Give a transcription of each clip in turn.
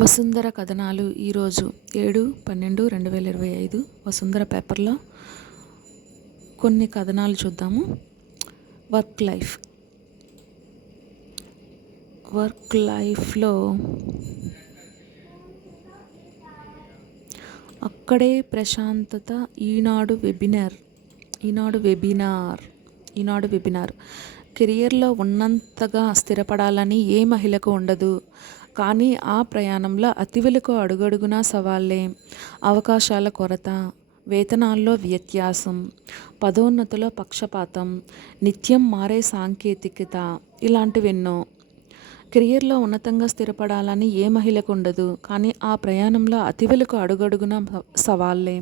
వసుంధర కథనాలు ఈరోజు 7/12/2025 వసుంధర పేపర్లో కొన్ని కథనాలు చూద్దాము. వర్క్ లైఫ్లో అక్కడే ప్రశాంతత. ఈనాడు వెబినార్ కెరియర్లో ఉన్నంతగా స్థిరపడాలని ఏ మహిళకు ఉండదు. కానీ ఆ ప్రయాణంలో అతివలకు అడుగడుగునా సవాళ్ళే. అవకాశాల కొరత, వేతనాల్లో వ్యత్యాసం, పదోన్నతిలో పక్షపాతం, నిత్యం మారే సాంకేతికత, ఇలాంటివెన్నో. కెరియర్లో ఉన్నతంగా స్థిరపడాలని ఏ మహిళకు ఉండదు. కానీ ఆ ప్రయాణంలో అతివలకు అడుగడుగున సవాళ్ళే.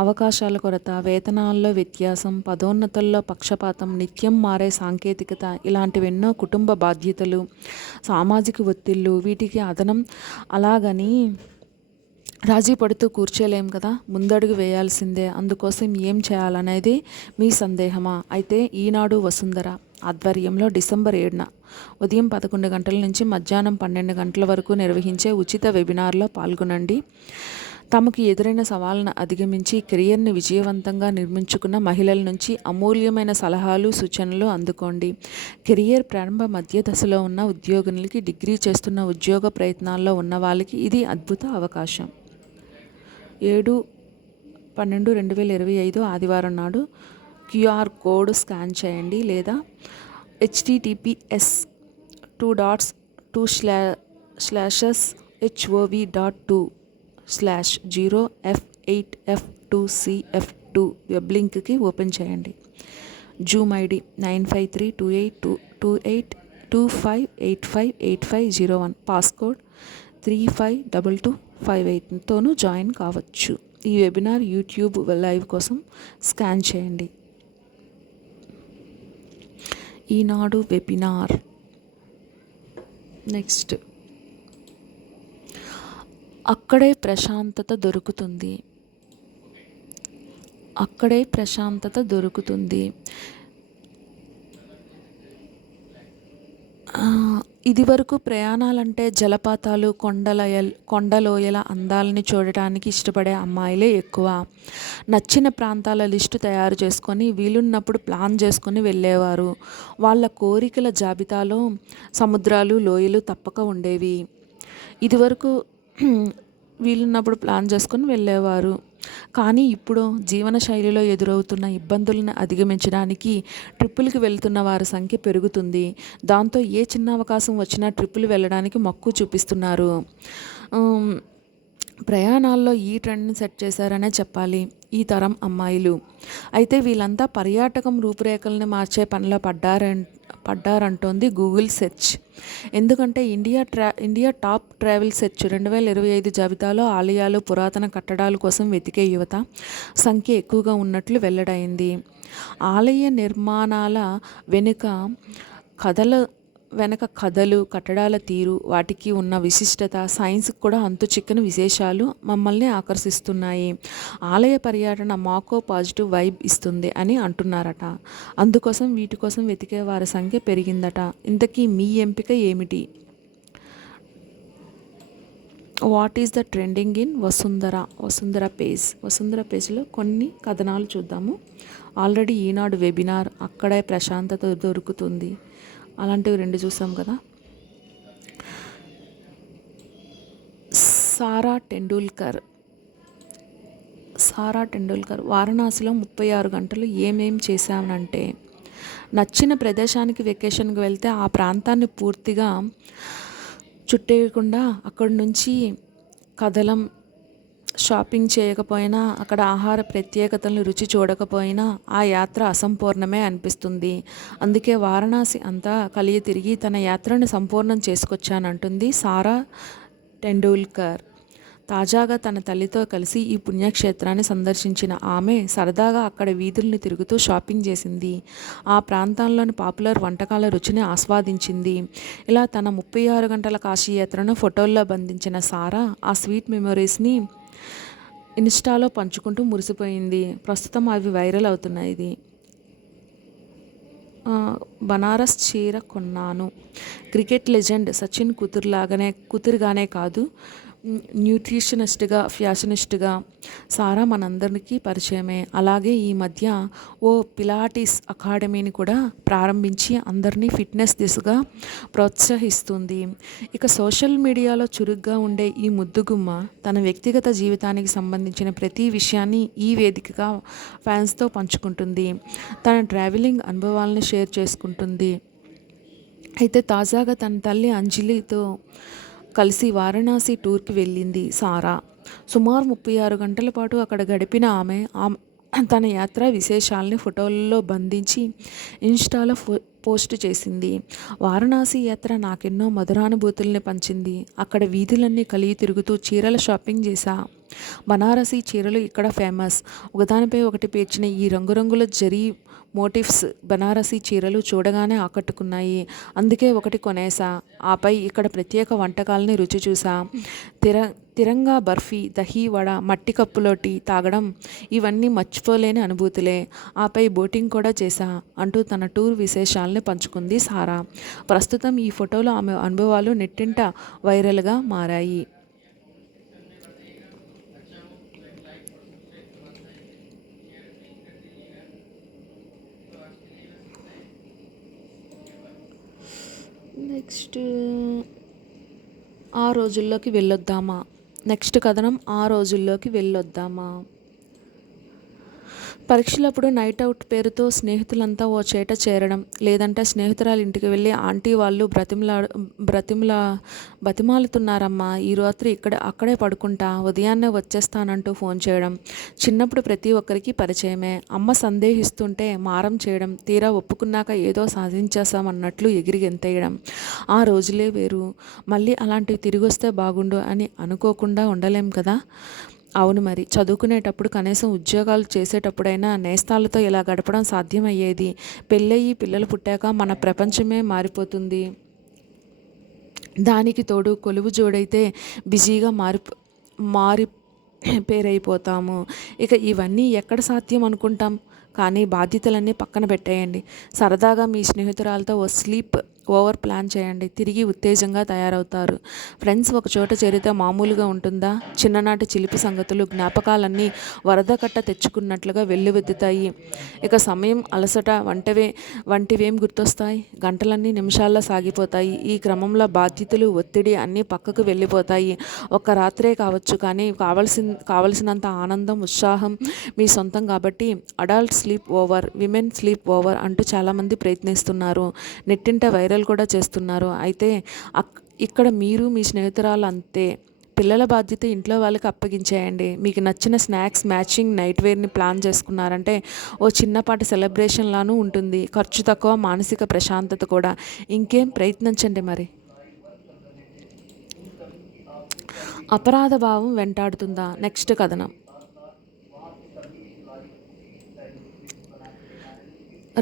అవకాశాల కొరత, వేతనాల్లో వ్యత్యాసం, పదోన్నతుల్లో పక్షపాతం, నిత్యం మారే సాంకేతికత, ఇలాంటివెన్నో. కుటుంబ బాధ్యతలు, సామాజిక ఒత్తిళ్ళు, వీటికి అదనం. అలాగని రాజీ పడుతూ కూర్చోలేం కదా, ముందడుగు వేయాల్సిందే. అందుకోసం ఏం చేయాలనేది మీ సందేహమా? అయితే ఈనాడు వసుంధర ఆధ్వర్యంలో డిసెంబర్ 7న ఉదయం 11 గంటల నుంచి మధ్యాహ్నం 12 గంటల వరకు నిర్వహించే ఉచిత వెబినార్లో పాల్గొనండి. తమకు ఎదురైన సవాళ్ళను అధిగమించి కెరియర్ని విజయవంతంగా నిర్మించుకున్న మహిళల నుంచి అమూల్యమైన సలహాలు, సూచనలు అందుకోండి. కెరియర్ ప్రారంభ మధ్య దశలో ఉన్న ఉద్యోగులకి, డిగ్రీ చేస్తున్న ఉద్యోగ ప్రయత్నాల్లో ఉన్న వాళ్ళకి ఇది అద్భుత అవకాశం. 7/12/2025 ఆదివారం నాడు QR కోడ్ స్కాన్ చేయండి లేదా https://hov.2/0f8f2cf2 వెబ్ లింక్కి ఓపెన్ చేయండి. జూమ్ ఐడి 95382825858501, పాస్కోడ్ 352258తోనూ జాయిన్ కావచ్చు. ఈ వెబినార్ యూట్యూబ్ లైవ్ కోసం స్కాన్ చేయండి. ఈనాడు వెబినార్. నెక్స్ట్, అక్కడే ప్రశాంతత దొరుకుతుంది. ఇదివరకు ప్రయాణాలంటే జలపాతాలు, కొండలోయల అందాలని చూడటానికి ఇష్టపడే అమ్మాయిలే ఎక్కువ. నచ్చిన ప్రాంతాల లిస్టు తయారు చేసుకొని వీలున్నప్పుడు ప్లాన్ చేసుకొని వెళ్ళేవారు. వాళ్ళ కోరికల జాబితాలో సముద్రాలు, లోయలు తప్పక ఉండేవి. ఇదివరకు వీలున్నప్పుడు ప్లాన్ చేసుకొని వెళ్ళేవారు. కానీ ఇప్పుడు జీవన శైలిలో ఎదురవుతున్న ఇబ్బందులను అధిగమించడానికి ట్రిప్పులకి వెళ్తున్న వారి సంఖ్య పెరుగుతుంది. దాంతో ఏ చిన్న అవకాశం వచ్చినా ట్రిప్పులు వెళ్ళడానికి మక్కువ చూపిస్తున్నారు. ప్రయాణాల్లో ఈ ట్రెండ్ని సెట్ చేశారనే చెప్పాలి ఈ తరం అమ్మాయిలు. అయితే వీళ్ళంతా పర్యాటకం రూపురేఖల్ని మార్చే పనిలో పడ్డారంటోంది గూగుల్ సెర్చ్. ఎందుకంటే ఇండియా టాప్ ట్రావెల్ సెర్చ్ 2025 జాబితాలో ఆలయాలు, పురాతన కట్టడాల కోసం వెతికే యువత సంఖ్య ఎక్కువగా ఉన్నట్లు వెల్లడైంది. ఆలయ నిర్మాణాల వెనుక కథలు, కట్టడాల తీరు, వాటికి ఉన్న విశిష్టత, సైన్స్కి కూడా అంతు చిక్కని విశేషాలు మమ్మల్ని ఆకర్షిస్తున్నాయి. ఆలయ పర్యటన మాకో పాజిటివ్ వైబ్ ఇస్తుంది అని అంటున్నారట. అందుకోసం వీటి కోసం వెతికే వారి సంఖ్య పెరిగిందట. ఇంతకీ మీ ఎంపిక ఏమిటి? What is the trending in Vasundhara పేజ్లో కొన్ని కథనాలు చూద్దాము. ఆల్రెడీ ఈనాడు వెబినార్, అక్కడే ప్రశాంతత దొరుకుతుంది, అలాంటివి 2 చూసాం కదా. సారా టెండూల్కర్ వారణాసిలో 36 గంటలు ఏమేం చేశానంటే, నచ్చిన ప్రదేశానికి వెకేషన్కి వెళ్తే ఆ ప్రాంతాన్ని పూర్తిగా చుట్టేయకుండా అక్కడి నుంచి కదలం, షాపింగ్ చేయకపోయినా, అక్కడ ఆహార ప్రత్యేకతలను రుచి చూడకపోయినా ఆ యాత్ర అసంపూర్ణమే అనిపిస్తుంది. అందుకే వారణాసి అంతా కలియ తిరిగి తన యాత్రను సంపూర్ణం చేసుకొచ్చానంటుంది సారా టెండూల్కర్. తాజాగా తన తల్లితో కలిసి ఈ పుణ్యక్షేత్రాన్ని సందర్శించిన ఆమె సరదాగా అక్కడ వీధుల్ని తిరుగుతూ షాపింగ్ చేసింది. ఆ ప్రాంతాల్లోని పాపులర్ వంటకాల రుచిని ఆస్వాదించింది. ఇలా తన 36 గంటల కాశీయాత్రను ఫోటోల్లో బంధించిన సారా ఆ స్వీట్ మెమొరీస్ని ఇన్స్టాలో పంచుకుంటూ మురిసిపోయింది. ప్రస్తుతం అవి వైరల్ అవుతున్నాయి. ఆ, బనారస్ చీర కొన్నాను. క్రికెట్ లెజెండ్ సచిన్ కూతురుగానే కాదు, న్యూట్రిషనిస్ట్గా, ఫ్యాషనిస్ట్గా సారా మనందరికీ పరిచయమే. అలాగే ఈ మధ్య ఓ పిలాటిస్ అకాడమీని కూడా ప్రారంభించి అందరినీ ఫిట్నెస్ దిశగా ప్రోత్సహిస్తుంది. ఇక సోషల్ మీడియాలో చురుగ్గా ఉండే ఈ ముద్దుగుమ్మ తన వ్యక్తిగత జీవితానికి సంబంధించిన ప్రతి విషయాన్ని ఈ వేదికగా ఫ్యాన్స్తో పంచుకుంటుంది. తన ట్రావెలింగ్ అనుభవాలను షేర్ చేసుకుంటుంది. అయితే తాజాగా తన తల్లి అంజలితో కలిసి వారణాసి టూర్కి వెళ్ళింది సారా. సుమారు 36 గంటల పాటు అక్కడ గడిపిన ఆమె తన యాత్ర విశేషాలని ఫోటోలలో బంధించి ఇన్స్టాలో పోస్ట్ చేసింది. వారణాసి యాత్ర నాకెన్నో మధురానుభూతుల్ని పంచింది. అక్కడ వీధులన్నీ కలిగి తిరుగుతూ చీరల షాపింగ్ చేశా. బనారసీ చీరలు ఇక్కడ ఫేమస్. ఒకదానిపై ఒకటి పేర్చిన ఈ రంగురంగుల జరీ మోటివ్స్ బనారసీ చీరలు చూడగానే ఆకట్టుకున్నాయి. అందుకే ఒకటి కొనేసా. ఆపై ఇక్కడ ప్రత్యేక వంటకాలని రుచి చూసా. తిరంగా బర్ఫీ, దహీ వడ, మట్టి కప్పులో టీ తాగడం ఇవన్నీ మర్చిపోలేని అనుభూతులే. ఆపై బోటింగ్ కూడా చేశా అంటూ తన టూర్ విశేషాలని పంచుకుంది సారా. ప్రస్తుతం ఈ ఫోటోలో ఆమె అనుభవాలు నెట్టింట వైరల్గా మారాయి. నెక్స్ట్ ఆ రోజుల్లోకి వెళ్ళొద్దామా. నెక్స్ట్ కథనం ఆ రోజుల్లోకి వెళ్ళొద్దామా. పరీక్షలప్పుడు నైట్ అవుట్ పేరుతో స్నేహితులంతా ఓ చేట చేరడం, లేదంటే స్నేహితురాలు ఇంటికి వెళ్ళి ఆంటీ వాళ్ళు బతిమాలుతున్నారమ్మా, ఈ రాత్రి అక్కడే పడుకుంటా, ఉదయాన్నే వచ్చేస్తానంటూ ఫోన్ చేయడం చిన్నప్పుడు ప్రతి ఒక్కరికి పరిచయమే. అమ్మ సందేహిస్తుంటే మారం చేయడం, తీరా ఒప్పుకున్నాక ఏదో సాధించేసామన్నట్లు ఎగిరి గెంతేయడం. ఆ రోజులే వేరు. మళ్ళీ అలాంటివి తిరిగి వస్తే బాగుండు అని అనుకోకుండా ఉండలేం కదా. అవును మరి. చదువుకునేటప్పుడు కనీసం ఉద్యోగాలు చేసేటప్పుడైనా నేస్తాలతో ఇలా గడపడం సాధ్యమయ్యేది. పెళ్ళయి పిల్లలు పుట్టాక మన ప్రపంచమే మారిపోతుంది. దానికి తోడు కొలువు జోడైతే బిజీగా మారి పేరైపోతాము. ఇక ఇవన్నీ ఎక్కడ సాధ్యం అనుకుంటాం. కానీ బాధ్యతలన్నీ పక్కన పెట్టేయండి. సరదాగా మీ స్నేహితురాలతో ఓ స్లీప్ ఓవర్ ప్లాన్ చేయండి. తిరిగి ఉత్తేజంగా తయారవుతారు. ఫ్రెండ్స్ ఒక చోట చేరితే మామూలుగా ఉంటుందా. చిన్ననాటి చిలిపి సంగతులు, జ్ఞాపకాలన్నీ వరద కట్ట తెచ్చుకున్నట్లుగా వెల్లువెత్తుతాయి. ఇక సమయం, అలసట వంటివేం గుర్తొస్తాయి. గంటలన్నీ నిమిషాల్లో సాగిపోతాయి. ఈ క్రమంలో బాధ్యతలు, ఒత్తిడి అన్నీ పక్కకు వెళ్ళిపోతాయి. ఒక్క రాత్రే కావచ్చు, కానీ కావలసినంత ఆనందం, ఉత్సాహం మీ సొంతం. కాబట్టి adult sleep over, women sleep over అంటూ చాలామంది ప్రయత్నిస్తున్నారు. నెట్టింట వైరల్ కూడా చేస్తున్నారు. అయితే ఇక్కడ మీరు మీ స్నేహితురాలు అంతే. పిల్లల బాధ్యత ఇంట్లో వాళ్ళకి అప్పగించేయండి. మీకు నచ్చిన స్నాక్స్, మ్యాచింగ్ నైట్ వేర్ని ప్లాన్ చేసుకున్నారంటే ఓ చిన్నపాటి సెలబ్రేషన్ లాను ఉంటుంది. ఖర్చు తక్కువ, మానసిక ప్రశాంతత కూడా. ఇంకేం ప్రయత్నించండి మరి. అపరాధ భావం వెంటాడుతుందా. నెక్స్ట్ కథనం.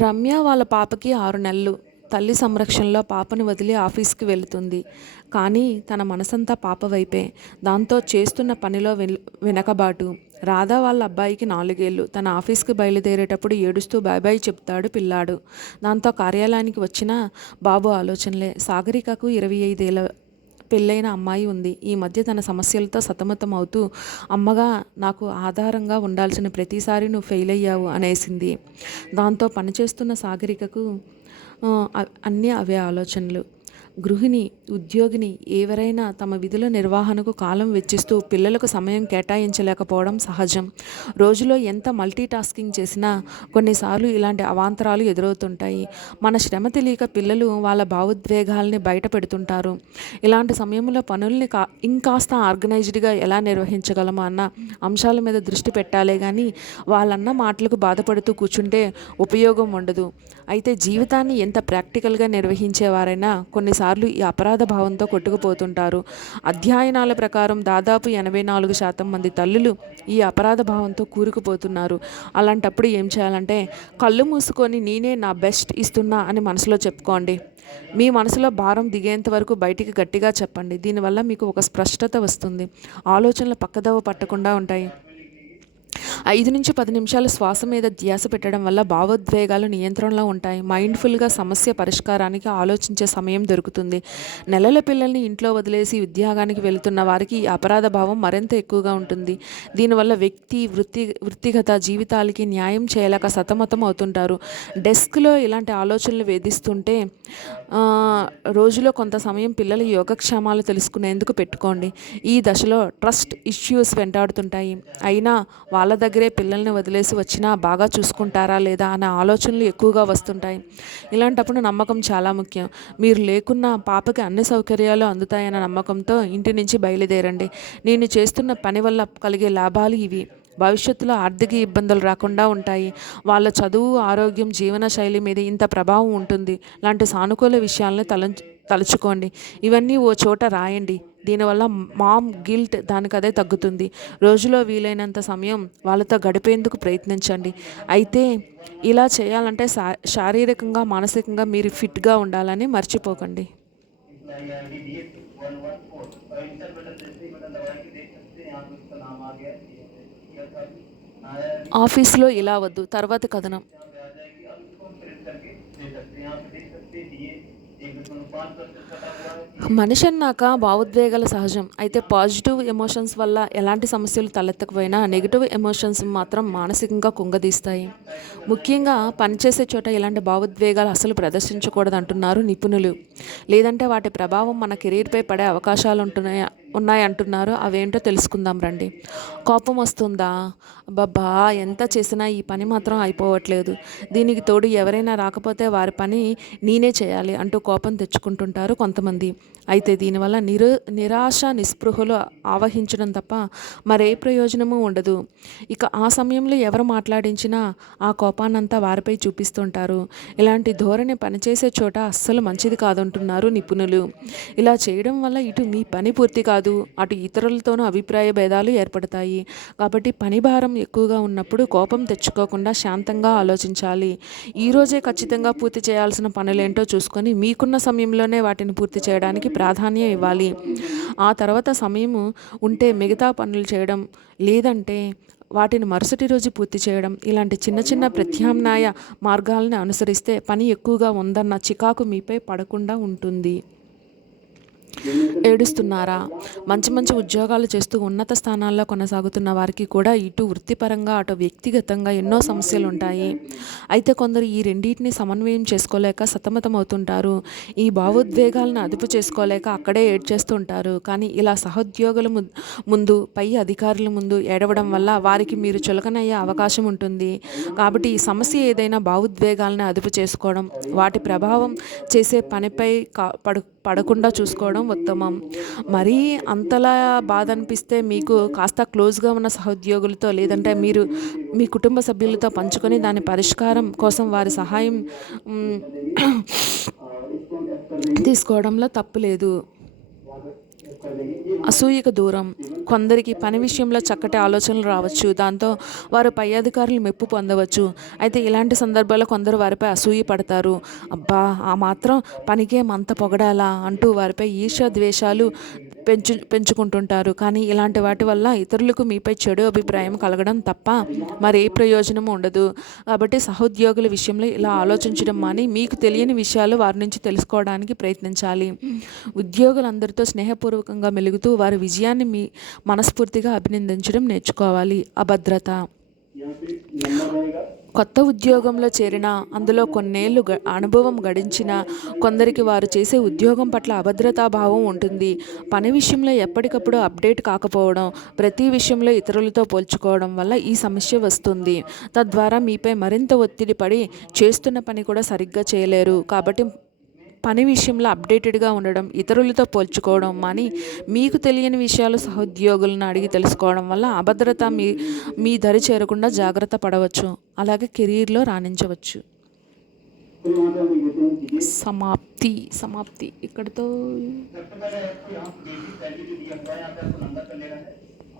రమ్య వాళ్ళ పాపకి 6 నెలలు. తల్లి సంరక్షణలో పాపను వదిలి ఆఫీస్కి వెళుతుంది. కానీ తన మనసంతా పాప వైపే. దాంతో చేస్తున్న పనిలో వెనకబాటు. రాధా వాళ్ళ అబ్బాయికి 4 ఏళ్ళు. తన ఆఫీస్కి బయలుదేరేటప్పుడు ఏడుస్తూ బాయ్ బాయ్ చెప్తాడు పిల్లాడు. దాంతో కార్యాలయానికి వచ్చిన బాబు ఆలోచనలే. సాగరికకు 25 ఏళ్ళ పెళ్ళైన అమ్మాయి ఉంది. ఈ మధ్య తన సమస్యలతో సతమతం అవుతూ అమ్మగా నాకు ఆధారంగా ఉండాల్సిన ప్రతిసారి నువ్వు ఫెయిల్ అయ్యావు అనేసింది. దాంతో పనిచేస్తున్న సాగరికకు అన్నీ అవే ఆలోచనలు. గృహిణి, ఉద్యోగిని ఎవరైనా తమ విధుల నిర్వహణకు కాలం వెచ్చిస్తూ పిల్లలకు సమయం కేటాయించలేకపోవడం సహజం. రోజులో ఎంత మల్టీ టాస్కింగ్ చేసినా కొన్నిసార్లు ఇలాంటి అవాంతరాలు ఎదురవుతుంటాయి. మన శ్రమ తెలియక పిల్లలు వాళ్ళ భావోద్వేగాల్ని బయట పెడుతుంటారు. ఇలాంటి సమయంలో పనుల్ని ఇంకాస్త ఆర్గనైజ్డ్గా ఎలా నిర్వహించగలమో అన్న అంశాల మీద దృష్టి పెట్టాలే కానీ వాళ్ళన్న మాటలకు బాధపడుతూ కూర్చుంటే ఉపయోగం ఉండదు. అయితే జీవితాన్ని ఎంత ప్రాక్టికల్గా నిర్వహించేవారైనా కొన్నిసార్లు ఈ అపరాధ భావంతో కొట్టుకుపోతుంటారు. అధ్యయనాల ప్రకారం దాదాపు 84% మంది తల్లులు ఈ అపరాధ భావంతో కూరుకుపోతున్నారు. అలాంటప్పుడు ఏం చేయాలంటే కళ్ళు మూసుకొని నేనే నా బెస్ట్ ఇస్తున్నా అని మనసులో చెప్పుకోండి. మీ మనసులో భారం దిగేంత వరకు బయటికి గట్టిగా చెప్పండి. దీనివల్ల మీకు ఒక స్పష్టత వస్తుంది. ఆలోచనలు పక్కదోవ పట్టకుండా ఉంటాయి. 5-10 నిమిషాలు శ్వాస మీద ధ్యాస పెట్టడం వల్ల భావోద్వేగాలు నియంత్రణలో ఉంటాయి. మైండ్ఫుల్గా సమస్య పరిష్కారానికి ఆలోచించే సమయం దొరుకుతుంది. నెలల పిల్లల్ని ఇంట్లో వదిలేసి ఉద్యోగానికి వెళుతున్న వారికి ఈ అపరాధ భావం మరింత ఎక్కువగా ఉంటుంది. దీనివల్ల వ్యక్తి వృత్తిగత జీవితాలకి న్యాయం చేయలేక సతమతం అవుతుంటారు. డెస్క్లో ఇలాంటి ఆలోచనలు వేధిస్తుంటే రోజులో కొంత సమయం పిల్లల యోగక్షేమాలు తెలుసుకునేందుకు పెట్టుకోండి. ఈ దశలో ట్రస్ట్ ఇష్యూస్ వెంటాడుతుంటాయి. అయినా వాళ్ళ దగ్గరే పిల్లల్ని వదిలేసి వచ్చినా బాగా చూసుకుంటారా లేదా అనే ఆలోచనలు ఎక్కువగా వస్తుంటాయి. ఇలాంటప్పుడు నమ్మకం చాలా ముఖ్యం. మీరు లేకున్నా పాపకి అన్ని సౌకర్యాలు అందుతాయన్న నమ్మకంతో ఇంటి నుంచి బయలుదేరండి. నేను చేస్తున్న పని వల్ల కలిగే లాభాలు ఇవి. భవిష్యత్తులో ఆర్థిక ఇబ్బందులు రాకుండా ఉంటాయి. వాళ్ళ చదువు, ఆరోగ్యం, జీవన శైలి మీద ఇంత ప్రభావం ఉంటుంది. లాంటి సానుకూల విషయాలను తలుచుకోండి. ఇవన్నీ ఓ చోట రాయండి. దీనివల్ల మామ్ గిల్ట్ దానికదే తగ్గుతుంది. రోజులో వీలైనంత సమయం వాళ్ళతో గడిపేందుకు ప్రయత్నించండి. అయితే ఇలా చేయాలంటే శారీరకంగా, మానసికంగా మీరు ఫిట్గా ఉండాలని మర్చిపోకండి. ఆఫీస్లో ఇలా వద్దు. తర్వాతి కథనం. మనిషి అన్నాక భావోద్వేగాలు సహజం. అయితే పాజిటివ్ ఎమోషన్స్ వల్ల ఎలాంటి సమస్యలు తలెత్తకపోయినా నెగిటివ్ ఎమోషన్స్ మాత్రం మానసికంగా కుంగదీస్తాయి. ముఖ్యంగా పనిచేసే చోట ఇలాంటి భావోద్వేగాలు అసలు ప్రదర్శించకూడదు అంటున్నారు నిపుణులు. లేదంటే వాటి ప్రభావం మన కెరీర్పై పడే అవకాశాలు ఉన్నాయంటున్నారు. అవేంటో తెలుసుకుందాం రండి. కోపం వస్తుందా? అబ్బబ్బా, ఎంత చేసినా ఈ పని మాత్రం అయిపోవట్లేదు. దీనికి తోడు ఎవరైనా రాకపోతే వారి పని నేనే చేయాలి అంటూ కోపం తెచ్చుకుంటుంటారు కొంతమంది. అయితే దీనివల్ల నిరాశ, నిస్పృహలు ఆవహించడం తప్ప మరే ప్రయోజనము ఉండదు. ఇక ఆ సమయంలో ఎవరు మాట్లాడించినా ఆ కోపాన్నంతా వారిపై చూపిస్తుంటారు. ఇలాంటి ధోరణి పనిచేసే చోట అస్సలు మంచిది కాదంటున్నారు నిపుణులు. ఇలా చేయడం వల్ల ఇటు మీ పని పూర్తి కాదు, అటు ఇతరులతోనూ అభిప్రాయ భేదాలు ఏర్పడతాయి. కాబట్టి పని భారం ఎక్కువగా ఉన్నప్పుడు కోపం తెచ్చుకోకుండా శాంతంగా ఆలోచించాలి. ఈరోజే ఖచ్చితంగా పూర్తి చేయాల్సిన పనులేంటో చూసుకొని మీకున్న సమయంలోనే వాటిని పూర్తి చేయడానికి ప్రాధాన్యం ఇవ్వాలి. ఆ తర్వాత సమయం ఉంటే మిగతా పనులు చేయడం, లేదంటే వాటిని మరుసటి రోజు పూర్తి చేయడం, ఇలాంటి చిన్న చిన్న ప్రత్యామ్నాయ మార్గాలను అనుసరిస్తే పని ఎక్కువగా ఉందన్న చికాకు మీపై పడకుండా ఉంటుంది. ఏడుస్తున్నారా? మంచి మంచి ఉద్యోగాలు చేస్తూ ఉన్నత స్థానాల్లో కొనసాగుతున్న వారికి కూడా ఇటు వృత్తిపరంగా అటు వ్యక్తిగతంగా ఎన్నో సమస్యలు ఉంటాయి. అయితే కొందరు ఈ రెండింటిని సమన్వయం చేసుకోలేక సతమతం అవుతుంటారు. ఈ భావోద్వేగాలను అదుపు చేసుకోలేక అక్కడే ఏడ్చేస్తుంటారు. కానీ ఇలా సహోద్యోగుల ముందు, పై అధికారుల ముందు ఏడవడం వల్ల వారికి మీరు చులకనయ్యే అవకాశం ఉంటుంది. కాబట్టి ఈ సమస్య ఏదైనా భావోద్వేగాలను అదుపు చేసుకోవడం, వాటి ప్రభావం చేసే పనిపై పడకుండా చూసుకోవడం ఉత్తమం. మరీ అంతలా బాధ అనిపిస్తే మీకు కాస్త క్లోజ్గా ఉన్న సహోద్యోగులతో, లేదంటే మీరు మీ కుటుంబ సభ్యులతో పంచుకొని దాని పరిష్కారం కోసం వారి సహాయం తీసుకోవడంలో తప్పు లేదు. అసూయకు దూరం. కొందరికి పని విషయంలో చక్కటి ఆలోచనలు రావచ్చు. దాంతో వారు పై అధికారులు మెప్పు పొందవచ్చు. అయితే ఇలాంటి సందర్భాల్లో కొందరు వారిపై అసూయ పడతారు. అబ్బా, ఆ మాత్రం పనికే మంత పొగడాలా అంటూ వారిపై ఈర్ష్య, ద్వేషాలు పెంచుకుంటుంటారు. కానీ ఇలాంటి వాటి వల్ల ఇతరులకు మీపై చెడు అభిప్రాయం కలగడం తప్ప మరే ప్రయోజనము ఉండదు. కాబట్టి సహోద్యోగుల విషయంలో ఇలా ఆలోచించడం మాని మీకు తెలియని విషయాలు వారి నుంచి తెలుసుకోవడానికి ప్రయత్నించాలి. ఉద్యోగులందరితో స్నేహపూర్వకంగా మెలుగుతూ వారి విజయాన్ని మీ మనస్ఫూర్తిగా అభినందించడం నేర్చుకోవాలి. అభద్రత. కొత్త ఉద్యోగంలో చేరిన, అందులో కొన్నేళ్ళు అనుభవం గడించిన కొందరికి వారు చేసే ఉద్యోగం పట్ల అభద్రతాభావం ఉంటుంది. పని విషయంలో ఎప్పటికప్పుడు అప్డేట్ కాకపోవడం, ప్రతి విషయంలో ఇతరులతో పోల్చుకోవడం వల్ల ఈ సమస్య వస్తుంది. తద్వారా మీపై మరింత ఒత్తిడి పడి చేస్తున్న పని కూడా సరిగ్గా చేయలేరు. కాబట్టి పని విషయంలో అప్డేటెడ్గా ఉండడం, ఇతరులతో పోల్చుకోవడం మాని మీకు తెలియని విషయాలు సహోద్యోగులను అడిగి తెలుసుకోవడం వల్ల అభద్రత మీ దరి చేరకుండా జాగ్రత్త పడవచ్చు. అలాగే కెరీర్లో రాణించవచ్చు. సమాప్తి ఇక్కడితో.